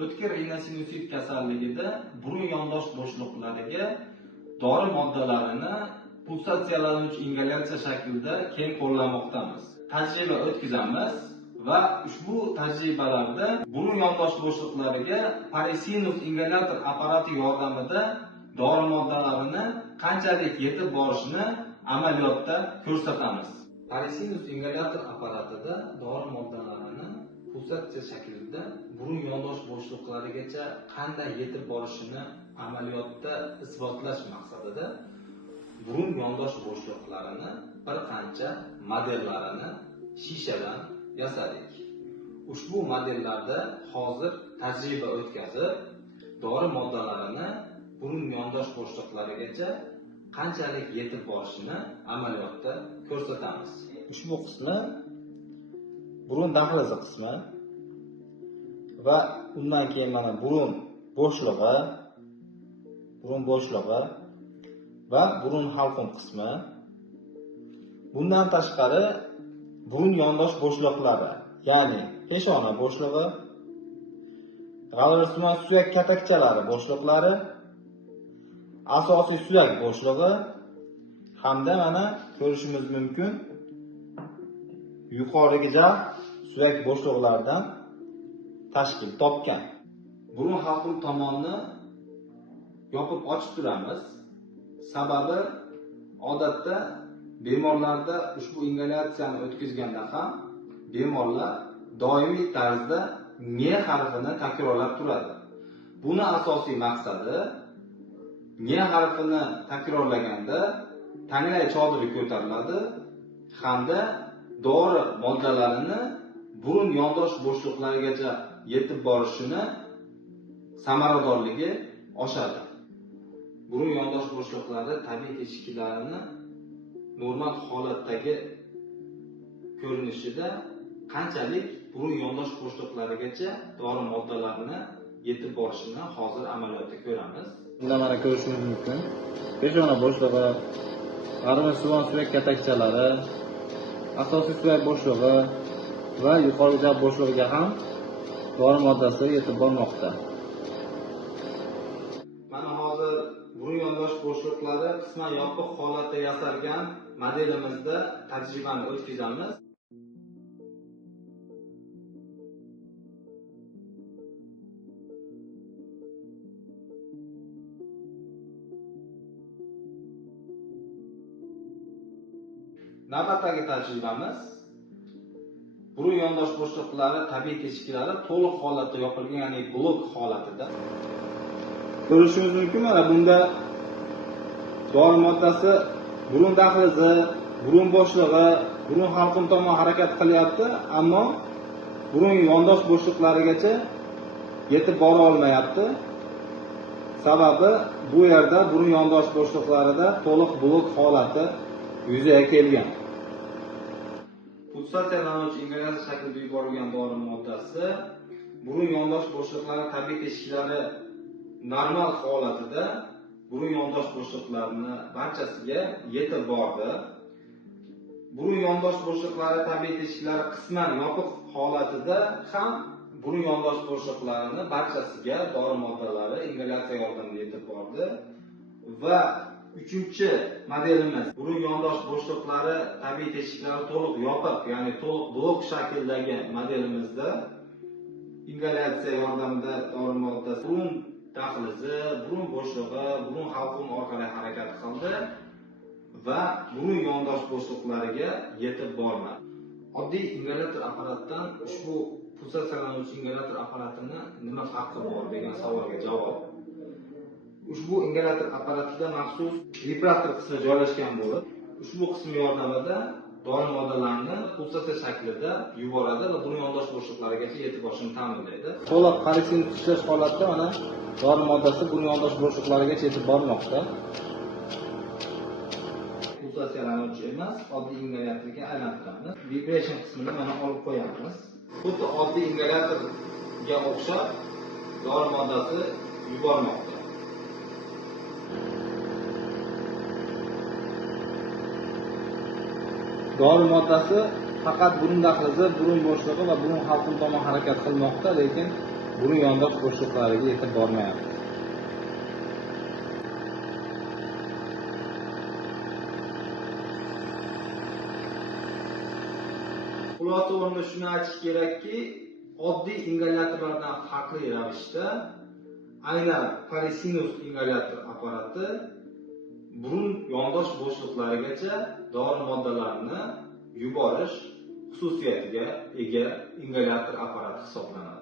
O'tkir rinosinusit kasalligida burun yondosh bo'shliqlariga dori moddalarini pulsatsiyalanuvchi ingalyatsiya shaklida keng qo'llanmoqdamiz. Tajriba o'tkazamiz va ushbu tajribalarda burun yondosh bo'shliqlariga Parisinus ingalyator apparati yordamida dori moddalarini qanchalik yetib borishini amaliyotda ko'rsatamiz. Parisinus ingalyator apparatida dori moddalarini pulsatsiya shaklida burun yondosh bo'shliqlarigacha qanday yetib borishini amaliyotda isbotlash maqsadida burun yondosh bo'shliqlarini bir qancha modellarini shishadan yasadik. Ushbu modellarda hozir tajriba o'tkazib, dori moddalarini burun yondosh bo'shliqlarigacha qanchalik yetib borishini amaliyotda ko'rsatamiz. Ushbu qismi burun dahlizi qismi va undan keyin mana burun bo'shlig'i va burun halqum qismi. Bundan tashqari burun yondosh bo'shliqlari, ya'ni peshona bo'shlig'i, g'alvirsimon suyak katakchalari bo'shliqlari, asosiy suyak bo'shlig'i hamda mana ko'rishimiz mumkin yuqorigacha suyak bo'shliqlaridan tashkil topgan. Burun halqum tomonni yopib ochib turamiz. Sababi odatda bemorlarda ushbu ingalyatsiyani o'tkazganda ham bemorlar doimiy tarzda "ne" harfini takrorlab turadi. Buni asosiy maqsadi "ne" harfini takrorlaganda tanglay chodiri ko'tariladi hamda dori moddalarini burun yondosh bo'shliqlarigacha yetib borishini samaradorligi oshadi. Burun yondosh bo'shliqlari tabiiy teshiklarini normal holatdagi ko'rinishida qanchalik burun yondosh bo'shliqlarigacha dori moddalarini yetib borishini hozir amaliyotda ko'ramiz. Bunda mana ko'rishingiz mumkin. Peshona bo'shlig'i, g'alvirsimon suyak katakchalari, asosiy suyak bo'shlig'i va yuqori jab bo'shlig'iga ham dori moddasi yetib bormoqda. Mana hozir burun yondosh bo'shliqlari qisman yopiq holatda yasalgan modelimizda tajribani o'tkazamiz. Navbatdagi tajribamiz burun yondosh bo'shliqlari tabiiy teshiklari to'liq holatda yopilgan, ya'ni blok holatida. Ko'rishingiz mumkin, mana bunda dori moddasi burun dahlizi, burun bo'shlig'i, burun halqum tomon harakat qilyapti, ammo burun yondosh bo'shliqlarigacha yetib bora olmayapti. Sababi bu yerda burun yondosh bo'shliqlarida to'liq blok holati yuzaga kelgan. Pulsatsiyalanuvchi ingalyatsiya shaklida yuborilgan dori moddasi burun yondosh bo'shliqlari tabiiy teshiklari normal holatida burun yondosh bo'shliqlarini barchasiga yetib bordi. Burun yondosh bo'shliqlari tabiiy teshiklari qisman yopiq holatida ham burun yondosh bo'shliqlarini barchasiga dori moddalari ingalyatsiya yordamida yetib bordi. Va uchinchi modelimiz burun yondosh bo'shliqlari tabiiy teshiklari to'liq yopiq, ya'ni to'liq blok shakldagi modelimizda ingalyatsiya yordamida dori moddasi burun dahlizi, burun bo'shlig'i, burun halqum orqali harakat qildi va burun yondosh bo'shliqlariga yetib bormadi. Oddiy ingalyator apparatidan ushbu pulsatsiyalanuvchi ingalyator apparatini nima farqi bor degan savolga javob. Ushbu ingalyator apparatida maxsus vibrator qismi joylashgan bo'lib, ushbu qism yordamida dori moddalarini pulsatsiya shaklida yuboradi va burun yondosh bo'shliqlarigacha yetib borishini ta'minlaydi. To'liq Parisinus ishlash holatda mana dori moddasi burun yondosh bo'shliqlarigacha yetib bormoqda. Pulsatsiyalanuvchi emas, oddiy ingalyatorga aylantiramiz. Vibration qismini mana olib qo'yamiz. Xuddi oddiy ingalyatorga o'xshab dori moddasi yubormoqda. Dori moddasi faqat burun dahlizi, burun bo'shlig'i va burun halqum tomon harakat qilmoqda, lekin burun yondosh bo'shliqlariga yetib bormayapti. Xulosa o'rnida shuni aytish kerakki, oddiy ingalyatorlardan farqli ravishda aynan Polisinus ingalyator apparati burun yondosh bo'shliqlarigacha dori moddalarini yuborish xususiyatiga ega ingalyator apparati hisoblanadi.